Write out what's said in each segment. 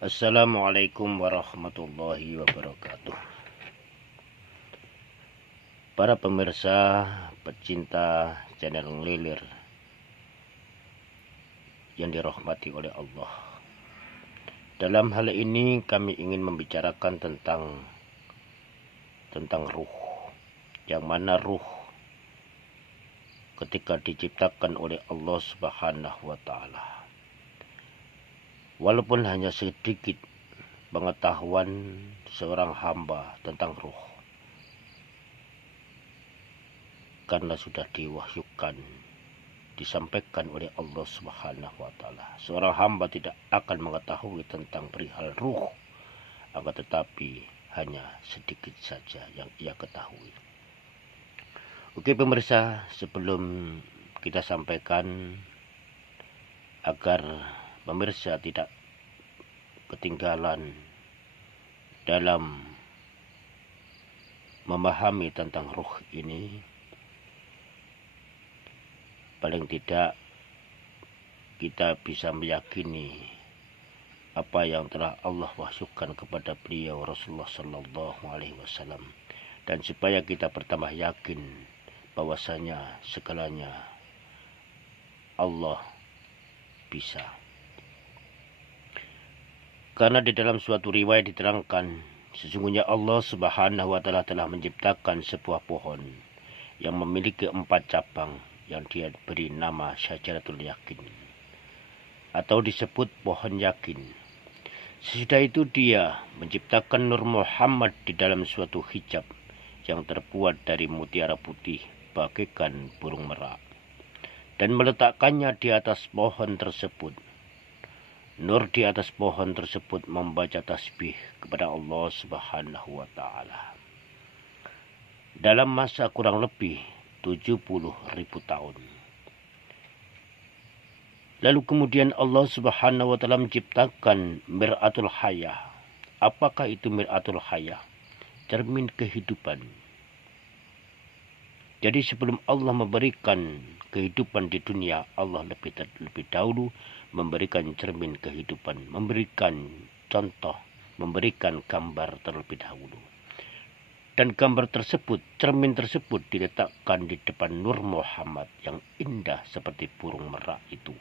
Assalamualaikum warahmatullahi wabarakatuh. Para pemirsa, pecinta channel Ngelilir yang dirahmati oleh Allah. Dalam hal ini kami ingin membicarakan tentang ruh. Yang mana ruh ketika diciptakan oleh Allah Subhanahu wa taala, walaupun hanya sedikit pengetahuan seorang hamba tentang ruh, karena sudah diwahyukan, disampaikan oleh Allah Subhanahu wa taala, seorang hamba tidak akan mengetahui tentang perihal ruh, akan tetapi hanya sedikit saja yang ia ketahui. Oke pemirsa, sebelum kita sampaikan, agar pemirsa tidak ketinggalan dalam memahami tentang ruh ini, paling tidak kita bisa meyakini apa yang telah Allah wahyukan kepada beliau Rasulullah Sallallahu Alaihi Wasallam, dan supaya kita bertambah yakin bahwasanya segalanya Allah bisa. Karena di dalam suatu riwayat diterangkan, sesungguhnya Allah Subhanahu wa taala telah menciptakan sebuah pohon yang memiliki 4 cabang yang dia beri nama Syajaratul Yakin, atau disebut pohon yakin. Sesudah itu dia menciptakan Nur Muhammad di dalam suatu hijab yang terbuat dari mutiara putih bagaikan burung merak, dan meletakkannya di atas pohon tersebut. Nur di atas pohon tersebut membaca tasbih kepada Allah Subhanahu wa taala dalam masa kurang lebih 70.000 tahun. Lalu kemudian Allah Subhanahu wa taala menciptakan Mir'atul Hayah. Apakah itu Mir'atul Hayah? Cermin kehidupan. Jadi sebelum Allah memberikan kehidupan di dunia, Allah lebih dahulu memberikan cermin kehidupan, memberikan contoh, memberikan gambar terlebih dahulu. Dan gambar tersebut, cermin tersebut diletakkan di depan Nur Muhammad yang indah seperti burung merak itu.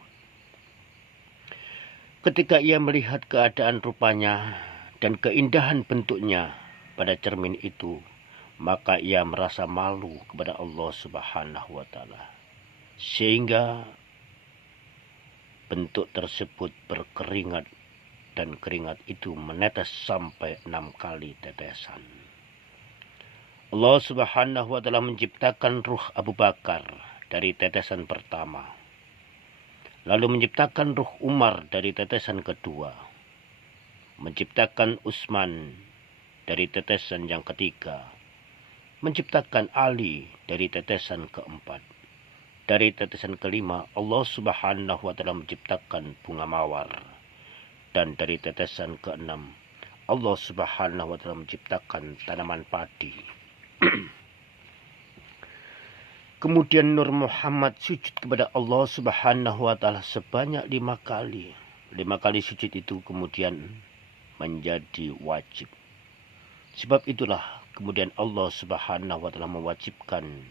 Ketika ia melihat keadaan rupanya dan keindahan bentuknya pada cermin itu, maka ia merasa malu kepada Allah Subhanahu wa taala, sehingga bentuk tersebut berkeringat, dan keringat itu menetes sampai 6 kali tetesan. Allah Subhanahu wa taala menciptakan ruh Abu Bakar dari tetesan pertama, lalu menciptakan ruh Umar dari tetesan kedua, menciptakan Utsman dari tetesan yang ketiga, menciptakan Ali dari tetesan keempat. Dari tetesan kelima, Allah Subhanahu wa taala menciptakan bunga mawar. Dan dari tetesan keenam, Allah Subhanahu wa taala menciptakan tanaman padi. Kemudian Nur Muhammad sujud kepada Allah Subhanahu wa taala sebanyak 5 kali. 5 kali sujud itu kemudian menjadi wajib. Sebab itulah kemudian Allah Subhanahu wa taala mewajibkan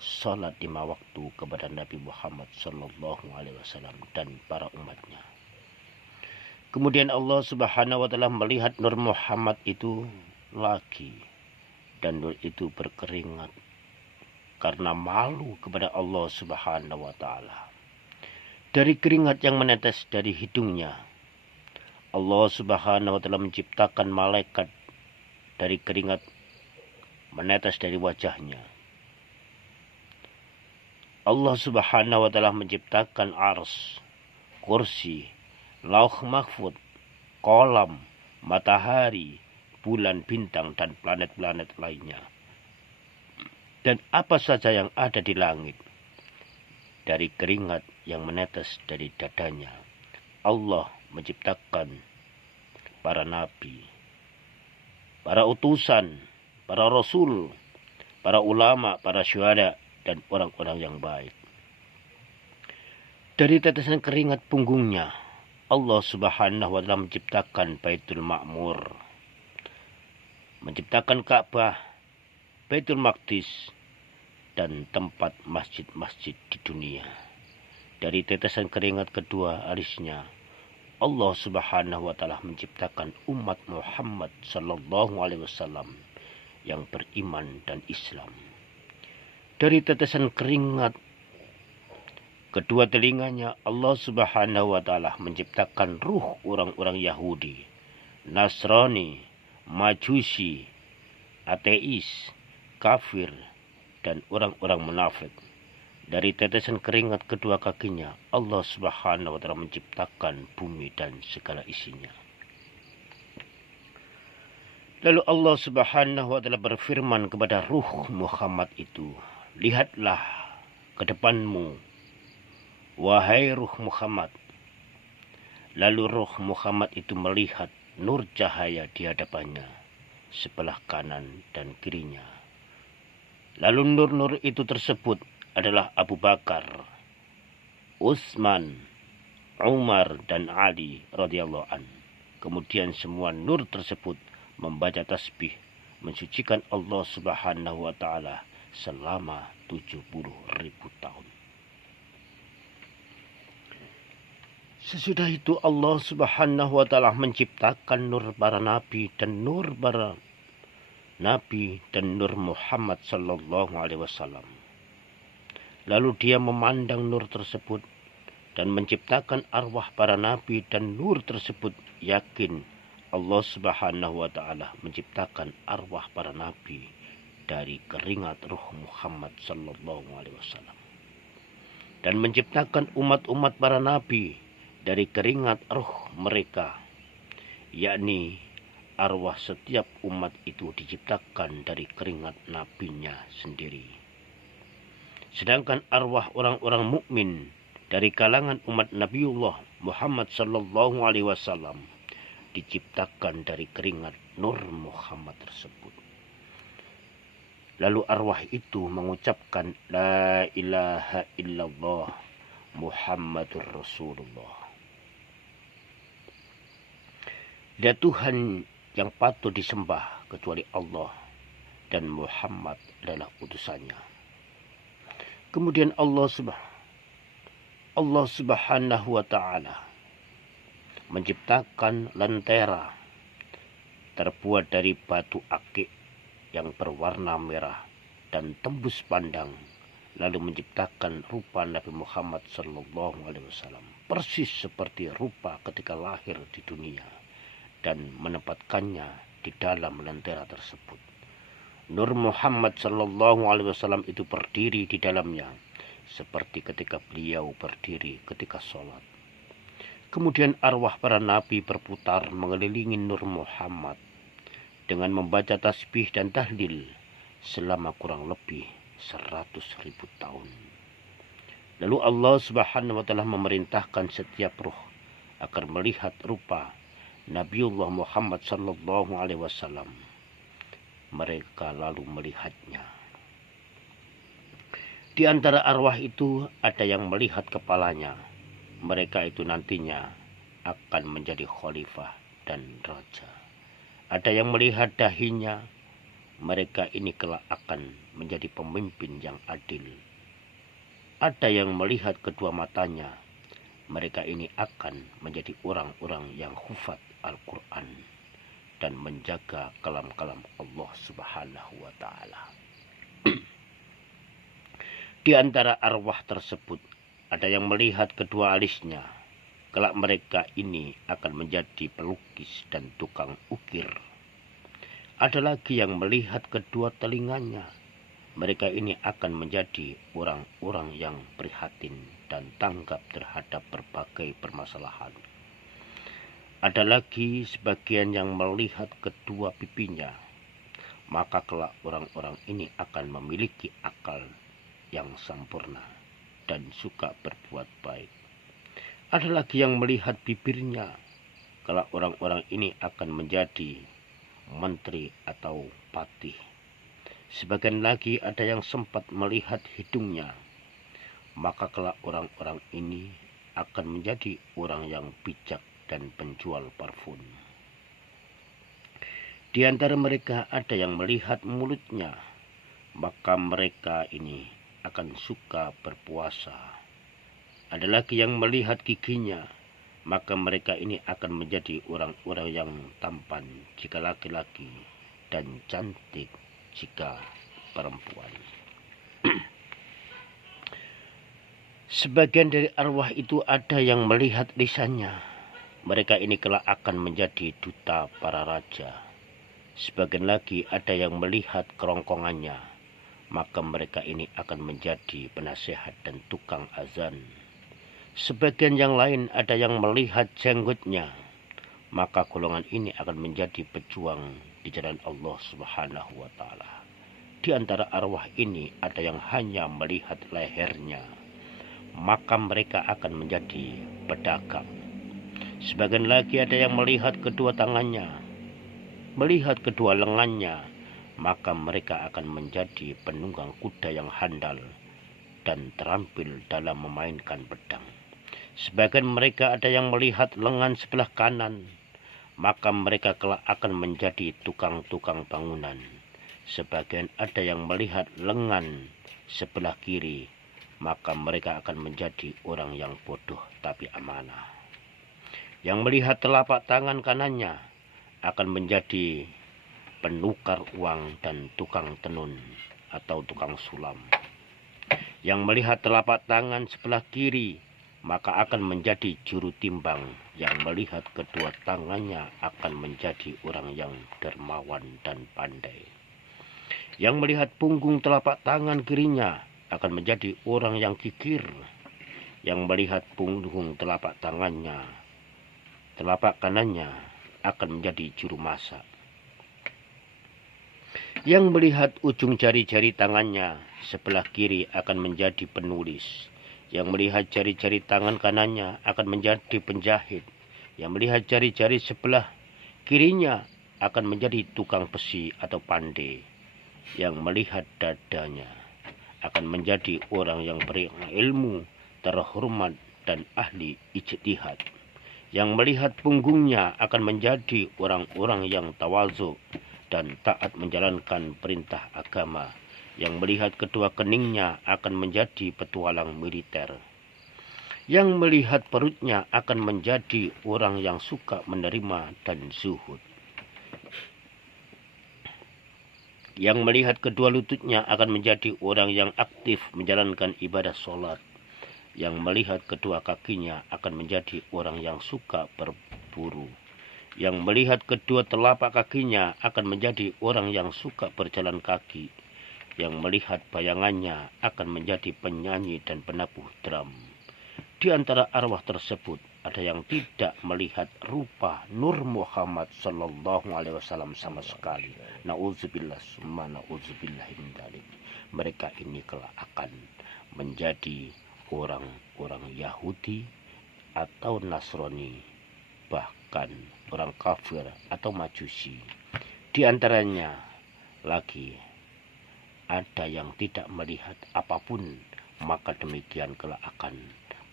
salat 5 waktu kepada Nabi Muhammad sallallahu alaihi wasallam dan para umatnya. Kemudian Allah Subhanahu wa taala melihat Nur Muhammad itu lagi, dan nur itu berkeringat karena malu kepada Allah Subhanahu wa taala. Dari keringat yang menetes dari hidungnya, Allah Subhanahu wa taala menciptakan malaikat dari keringat menetes dari wajahnya. Allah Subhanahu wa taala menciptakan ars, kursi, lauh mahfud, kolam, matahari, bulan, bintang, dan planet-planet lainnya. Dan apa saja yang ada di langit. Dari keringat yang menetes dari dadanya, Allah menciptakan para nabi, para utusan, para rasul, para ulama, para syuhada, dan orang-orang yang baik. Dari tetesan keringat punggungnya, Allah Subhanahu wa Ta'ala menciptakan Baitul Ma'mur, menciptakan Ka'bah, Baitul Maqdis, dan tempat masjid-masjid di dunia. Dari tetesan keringat kedua alisnya, Allah Subhanahu wa Ta'ala menciptakan umat Muhammad sallallahu alaihi wasallam yang beriman dan Islam. Dari tetesan keringat kedua telinganya, Allah Subhanahu wa Ta'ala menciptakan ruh orang-orang Yahudi, Nasrani, Majusi, ateis, kafir, dan orang-orang munafik. Dari tetesan keringat kedua kakinya, Allah Subhanahu wa Ta'ala menciptakan bumi dan segala isinya. Lalu Allah Subhanahu wa Ta'ala berfirman kepada ruh Muhammad itu, lihatlah ke depanmu, wahai ruh Muhammad. Lalu ruh Muhammad itu melihat nur cahaya di hadapannya, sebelah kanan dan kirinya. Lalu nur-nur itu tersebut adalah Abu Bakar, Utsman, Umar, dan Ali radhiyallahu an. Kemudian semua nur tersebut membaca tasbih, mensucikan Allah Subhanahu wa Ta'ala selama 70.000 tahun. Sesudah itu Allah Subhanahu wa Ta'ala menciptakan nur para nabi dan nur para nabi dan nur Muhammad sallallahu alaihi wasallam. Lalu dia memandang nur tersebut dan menciptakan arwah para nabi dan nur tersebut yakin Allah Subhanahu wa Ta'ala menciptakan arwah para nabi dari keringat ruh Muhammad sallallahu alaihi wasallam, dan menciptakan umat-umat para nabi dari keringat ruh mereka, yakni arwah setiap umat itu diciptakan dari keringat nabinya sendiri. Sedangkan arwah orang-orang mukmin dari kalangan umat Nabiullah Muhammad sallallahu alaihi wasallam diciptakan dari keringat nur Muhammad tersebut. Lalu arwah itu mengucapkan la ilaha illallah Muhammadur Rasulullah. Dia Tuhan yang patut disembah kecuali Allah, dan Muhammad adalah utusannya. Kemudian Allah Subhanahu wa Ta'ala menciptakan lentera terbuat dari batu akik yang berwarna merah dan tembus pandang, lalu menciptakan rupa Nabi Muhammad sallallahu alaihi wasallam persis seperti rupa ketika lahir di dunia, dan menempatkannya di dalam lentera tersebut. Nur Muhammad sallallahu alaihi wasallam itu berdiri di dalamnya seperti ketika beliau berdiri ketika sholat. Kemudian arwah para nabi berputar mengelilingi Nur Muhammad dengan membaca tasbih dan tahlil selama kurang lebih 100.000 tahun. Lalu Allah Subhanahu wa Ta'ala memerintahkan setiap ruh agar melihat rupa Nabiullah Muhammad sallallahu alaihi wasallam. Mereka lalu melihatnya. Di antara arwah itu ada yang melihat kepalanya. Mereka itu nantinya akan menjadi khalifah dan raja. Ada yang melihat dahinya. Mereka ini kelak akan menjadi pemimpin yang adil. Ada yang melihat kedua matanya. Mereka ini akan menjadi orang-orang yang hufat Al-Quran dan menjaga kalam-kalam Allah Subhanahu wa Ta'ala. Di antara arwah tersebut ada yang melihat kedua alisnya. Kelak mereka ini akan menjadi pelukis dan tukang ukir. Ada lagi yang melihat kedua telinganya. Mereka ini akan menjadi orang-orang yang prihatin dan tanggap terhadap berbagai permasalahan. Ada lagi sebagian yang melihat kedua pipinya. Maka kelak orang-orang ini akan memiliki akal yang sempurna dan suka berbuat baik. Ada lagi yang melihat bibirnya. Kelak orang-orang ini akan menjadi menteri atau patih. Sebagian lagi ada yang sempat melihat hidungnya. Maka kelak orang-orang ini akan menjadi orang yang bijak dan penjual parfum. Di antara mereka ada yang melihat mulutnya, maka mereka ini akan suka berpuasa. Ada lagi yang melihat giginya, maka mereka ini akan menjadi orang-orang yang tampan jika laki-laki dan cantik jika perempuan. Sebagian dari arwah itu ada yang melihat lisannya. Mereka ini kelak akan menjadi duta para raja. Sebagian lagi ada yang melihat kerongkongannya. Maka mereka ini akan menjadi penasehat dan tukang azan. Sebagian yang lain ada yang melihat jenggotnya. Maka golongan ini akan menjadi pejuang di jalan Allah Subhanahu wa Ta'ala. Di antara arwah ini ada yang hanya melihat lehernya. Maka mereka akan menjadi pedagang. Sebagian lagi ada yang melihat kedua tangannya, melihat kedua lengannya, maka mereka akan menjadi penunggang kuda yang handal dan terampil dalam memainkan pedang. Sebagian mereka ada yang melihat lengan sebelah kanan, maka mereka kelak akan menjadi tukang-tukang bangunan. Sebagian ada yang melihat lengan sebelah kiri, maka mereka akan menjadi orang yang bodoh tapi amanah. Yang melihat telapak tangan kanannya akan menjadi penukar uang dan tukang tenun atau tukang sulam. Yang melihat telapak tangan sebelah kiri maka akan menjadi juru timbang. Yang melihat kedua tangannya akan menjadi orang yang dermawan dan pandai. Yang melihat punggung telapak tangan kirinya akan menjadi orang yang kikir. Yang melihat punggung telapak tangannya, telapak kanannya akan menjadi juru masak. Yang melihat ujung jari-jari tangannya sebelah kiri akan menjadi penulis. Yang melihat jari-jari tangan kanannya akan menjadi penjahit. Yang melihat jari-jari sebelah kirinya akan menjadi tukang besi atau pandai. Yang melihat dadanya akan menjadi orang yang berilmu, terhormat dan ahli ijtihad. Yang melihat punggungnya akan menjadi orang-orang yang tawadhu dan taat menjalankan perintah agama. Yang melihat kedua keningnya akan menjadi petualang militer. Yang melihat perutnya akan menjadi orang yang suka menerima dan zuhud. Yang melihat kedua lututnya akan menjadi orang yang aktif menjalankan ibadah sholat. Yang melihat kedua kakinya akan menjadi orang yang suka berburu. Yang melihat kedua telapak kakinya akan menjadi orang yang suka berjalan kaki. Yang melihat bayangannya akan menjadi penyanyi dan penabuh drum. Di antara arwah tersebut ada yang tidak melihat rupa Nur Muhammad sallallahu alaihi wasallam sama sekali. Nauzubillah summa nauzubillah min dzalik. Mereka ini kelak akan menjadi orang-orang Yahudi atau Nasrani, bahkan orang kafir atau Majusi. Di antaranya lagi ada yang tidak melihat apapun, maka demikian kelak akan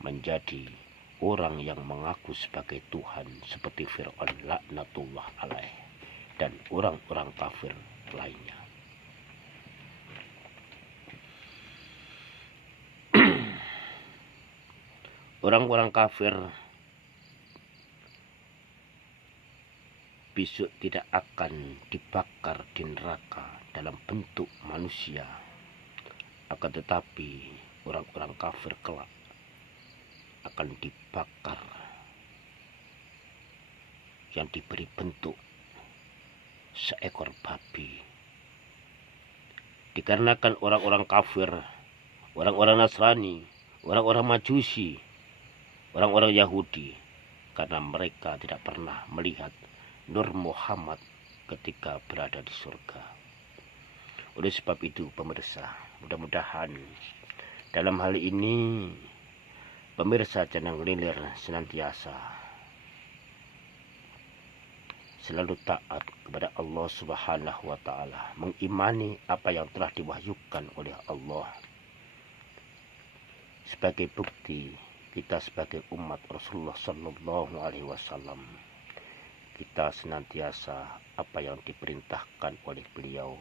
menjadi orang yang mengaku sebagai Tuhan seperti Fir'aun laknatullah alaih dan orang-orang kafir lainnya. Orang-orang kafir besok tidak akan dibakar di neraka dalam bentuk manusia. Akan tetapi orang-orang kafir kelak akan dibakar yang diberi bentuk seekor babi. Dikarenakan orang-orang kafir, orang-orang Nasrani, orang-orang Majusi, orang-orang Yahudi, karena mereka tidak pernah melihat Nur Muhammad ketika berada di surga. Oleh sebab itu pemirsa, mudah-mudahan dalam hal ini pemirsa Channel Lilir senantiasa selalu taat kepada Allah Subhanahu wa Ta'ala, mengimani apa yang telah diwahyukan oleh Allah. Sebagai bukti kita sebagai umat Rasulullah Sallallahu Alaihi Wasallam, kita senantiasa apa yang diperintahkan oleh beliau,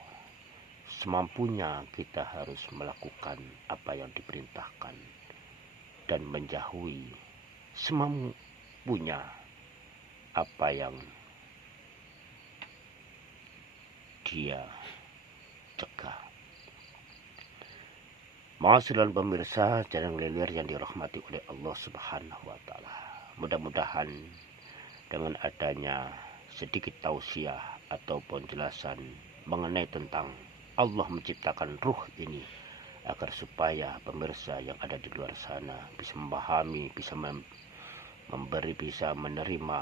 semampunya kita harus melakukan apa yang diperintahkan dan menjauhi semampunya apa yang dia cegah. Ma'asyiral pemirsa channel Lilir yang dirahmati oleh Allah Subhanahu wa taala. Mudah-mudahan dengan adanya sedikit tausiah atau penjelasan mengenai tentang Allah menciptakan ruh ini, agar supaya pemirsa yang ada di luar sana bisa memahami, bisa memberi, bisa menerima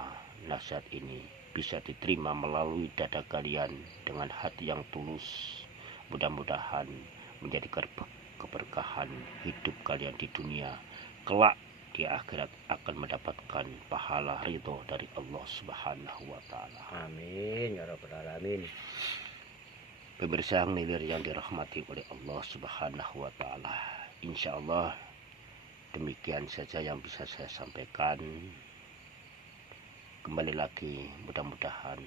nasihat ini, bisa diterima melalui dada kalian dengan hati yang tulus. Mudah-mudahan menjadi keberkahan hidup kalian di dunia, kelak di akhirat akan mendapatkan pahala ridho dari Allah Subhanahu wa taala. Amin ya rabbal alamin. Pemirsa yang Lilir yang dirahmati oleh Allah Subhanahu wa taala, insya Allah demikian saja yang bisa saya sampaikan. Kembali lagi, mudah-mudahan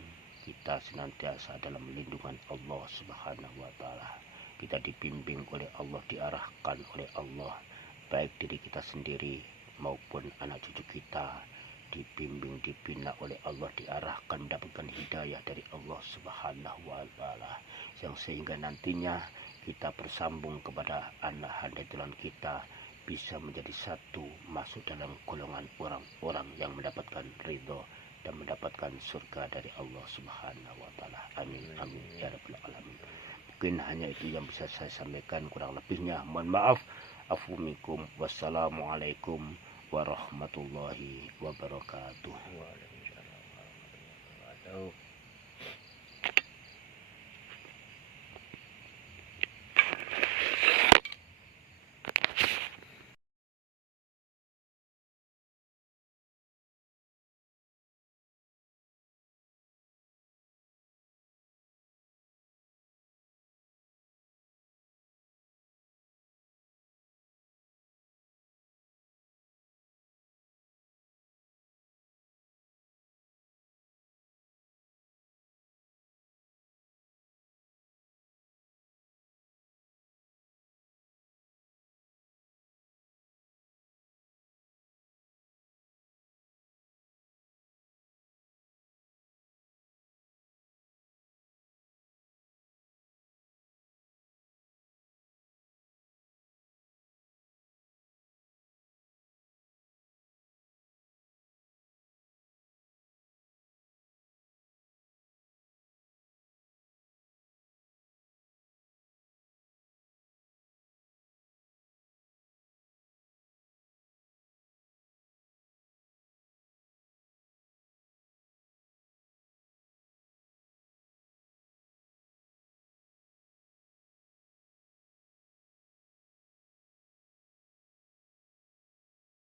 kita senantiasa dalam lindungan Allah Subhanahu wa taala. Kita dibimbing oleh Allah, diarahkan oleh Allah, baik diri kita sendiri maupun anak cucu kita, dibimbing, dibina oleh Allah, diarahkan mendapatkan hidayah dari Allah Subhanahu wa taala, yang sehingga nantinya kita bersambung kepada anak handailan kita, bisa menjadi satu, masuk dalam golongan orang-orang yang mendapatkan ridho dan mendapatkan surga dari Allah Subhanahu wa taala. Amin amin ya rabbal alamin. Mungkin hanya itu yang bisa saya sampaikan, kurang lebihnya mohon maaf. Afu minkum. Wassalamualaikum warahmatullahi wabarakatuh. Waalaikumsalam warahmatullahi wabarakatuh.